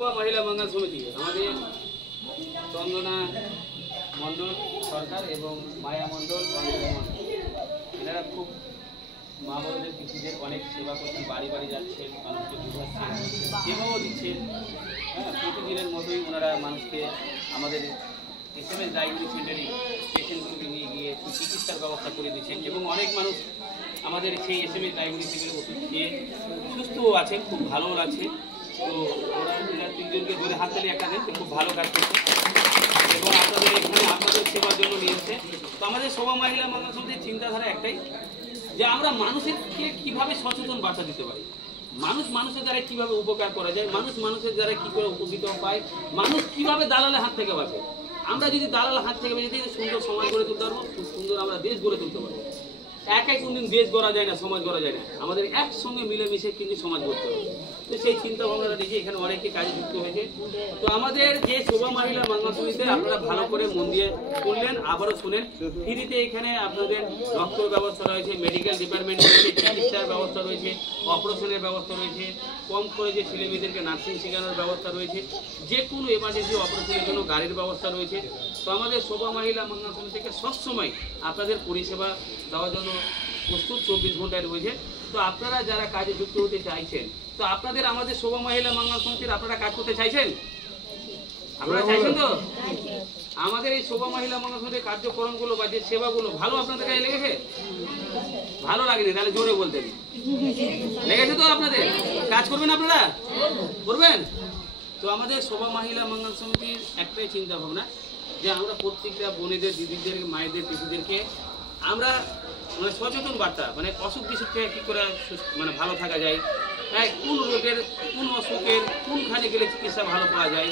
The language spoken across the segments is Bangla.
শোভা মহিলা মঙ্গল সমিতি আমাদের চন্দনা মণ্ডল সরকার এবং মায়া মণ্ডল এনারা খুব মা বোনদের পিসিদের অনেক সেবা করছেন, বাড়ি বাড়ি যাচ্ছেন, মানুষকে বুঝাচ্ছেন, সেবাও দিচ্ছেন। হ্যাঁ, প্রতিদিনের মতোই ওনারা মানুষকে আমাদের SMS ডায়াগনস্টিক সেন্টারে পেশেন্টগুলোকে নিয়ে গিয়ে চিকিৎসার ব্যবস্থা করে দিচ্ছেন এবং অনেক মানুষ আমাদের সেই SMS ডায়াগনস্টিক সেন্টারে ওষুধ খেয়ে সুস্থও আছে, খুব ভালোও লাগছে। তো ওরা তিনজনকে ধরে হাত তালি একটা দেন, খুব ভালো কাজ করছে এবং আপনাদের এখানে আপনাদের সেবার জন্য নিয়ে এসছে। তো আমাদের শোভা মহিলা মঙ্গল সমিতির চিন্তাধারা একটাই যে আমরা মানুষকে কিভাবে সচেতন বার্তা দিতে পারি, মানুষের দ্বারা কিভাবে উপকার করা যায়, মানুষের দ্বারা কি করে উপকৃত পায়, মানুষ কিভাবে দালালের হাত থেকে বাঁচে। আমরা যদি দালালের হাত থেকে বেঁচে সুন্দর সমাজ গড়ে তুলতে পারবো, খুব সুন্দর আমরা দেশ গড়ে তুলতে পারবো। একাই কোনদিন দেশ গড়া যায় না, সমাজ গড়া যায় না, আমাদের একসঙ্গে মিলেমিশে কিন্তু সমাজ গড়তে হবে। তো সেই চিন্তা ভাবনাটা নিয়ে এখানে অনেকে কাজে যুক্ত হয়েছে। তো আমাদের যে শোভা মহিলা মঙ্গল সমিতিতে আপনারা ভালো করে মন দিয়ে শুনলেন, আবারও শুনেন। ফ্রিতে এখানে আপনাদের রক্তের ব্যবস্থা রয়েছে, মেডিকেল ডিপার্টমেন্ট রয়েছে, চিকিৎসার ব্যবস্থা রয়েছে, অপারেশনের ব্যবস্থা রয়েছে, কম করে যে ছেলে মেয়েদেরকে নার্সিং শেখানোর ব্যবস্থা রয়েছে, যে কোনো এমার্জেন্সি অপারেশনের জন্য গাড়ির ব্যবস্থা রয়েছে। তো আমাদের শোভা মহিলা মঙ্গল সমিতি থেকে সবসময় আপনাদের পরিষেবা দেওয়ার জন্য প্রস্তুত, 24 ঘন্টায় রয়েছে। তো আপনারা যারা কাজে যুক্ত হতে চাইছেন, তো আপনাদের আমাদের শোভা মহিলা মঙ্গল সমিতির আপনারা কাজ করতে চাইছেন? আপনারা চাইছেন তো? আমাদের এই শোভা মহিলা মঙ্গল সমিতির কার্যক্রমগুলো বা যে সেবাগুলো ভালো আপনাদের কাছে লেগেছে? ভালো লাগেনি? তাহলে জোরে বলতেন। লেগেছে তো আপনাদের? কাজ করবেন আপনারা? করবেন? তো আমাদের শোভা মহিলা মঙ্গল সমিতির একটাই চিন্তা ভাবনা যে আমরা প্রত্যেকটা বোনেদের, দিদিদের, মায়েদের, পিসিদেরকে আমরা মানে সচেতন বার্তা, মানে অসুখ বিসুখ থেকে কী করে মানে ভালো থাকা যায়, হ্যাঁ, কোন রোগের, কোন অসুখের কোনখানে গেলে চিকিৎসা ভালো পাওয়া যায়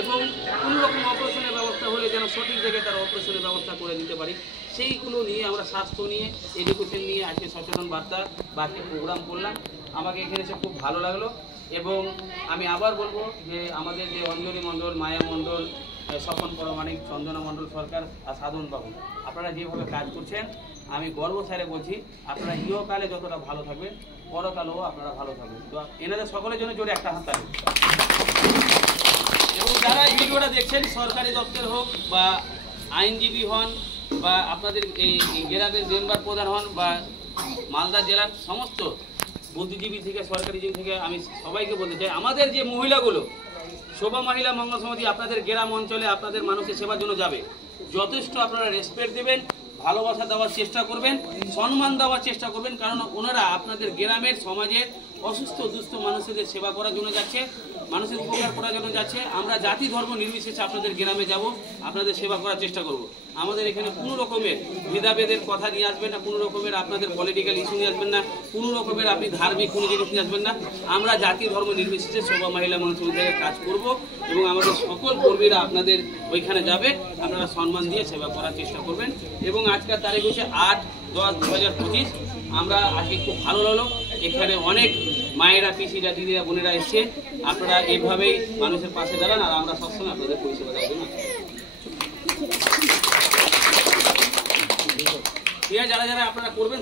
এবং কোনো রকম অপারেশনের ব্যবস্থা হলে যেন সঠিক জায়গায় তার অপারেশনের ব্যবস্থা করে দিতে পারি, সেইগুলো নিয়ে আমরা স্বাস্থ্য নিয়ে, এডুকেশন নিয়ে আজকে সচেতন বার্তা বা একটা প্রোগ্রাম করলাম। আমাকে এখানে এসে খুব ভালো লাগলো এবং আমি আবার বলবো যে আমাদের যে অঞ্জলি মণ্ডল, মায়া মণ্ডল, স্বপন পরমাণিক, চন্দনা মণ্ডল সরকার আর সাধন বাবু, আপনারা যেভাবে কাজ করছেন আমি গর্ব সারে বলছি, আপনারা ইহকালে যতটা ভালো থাকবেন পরকালেও আপনারা ভালো থাকবেন। তো এনাদের সকলের জন্য জোরে একটা হাত তালি। এবং যারা এই ভিডিওটা দেখছেন, সরকারি দপ্তর হোক বা আইনজীবী হন বা আপনাদের এই গ্রামের মেম্বার প্রধান হন বা মালদা জেলার সমস্ত বুদ্ধিজীবী থেকে সরকারিজীবী থেকে আমি সবাইকে বলতে চাই, আমাদের যে মহিলাগুলো শোভা মহিলা মঙ্গল সমিতি আপনাদের গ্রাম অঞ্চলে আপনাদের মানুষের সেবার জন্য যাবে, যথেষ্ট আপনারা রেসপেক্ট দেবেন, ভালোবাসা দেওয়ার চেষ্টা করবেন, সম্মান দেওয়ার চেষ্টা করবেন, কারণ ওনারা আপনাদের গ্রামের সমাজের অসুস্থ দুস্থ মানুষদের সেবা করার জন্য যাচ্ছে, মানুষের উপকার করার জন্য যাচ্ছে। আমরা জাতি ধর্ম নির্বিশেষে আপনাদের গ্রামে যাব, আপনাদের সেবা করার চেষ্টা করব। আমাদের এখানে কোনো রকমের ভেদাভেদের কথা নিয়ে আসবেন না, কোনো রকমের আপনাদের পলিটিক্যাল ইস্যু নিয়ে আসবেন না, কোনো রকমের আপনি ধার্মিক কোনো জিনিস নিয়ে আসবেন না। আমরা জাতি ধর্ম নির্বিশেষে শোভা মহিলা মঙ্গল সমিতি থেকে কাজ করব এবং আমাদের সকল কর্মীরা আপনাদের ওইখানে যাবে, আপনারা সম্মান দিয়ে সেবা করার চেষ্টা করবেন। এবং আজকের তারিখ হচ্ছে 8-10-2025। আমরা আজকে খুব ভালো লাগলো, এখানে অনেক মায়েরা, পিসিরা, দিদিরা, বোনেরা এসছে। আপনারা এইভাবেই মানুষের পাশে দাঁড়ান আর আমরা সবসময় আপনাদের পরিষেবা দেওয়ার জন্য। যারা যারা আপনারা করবেন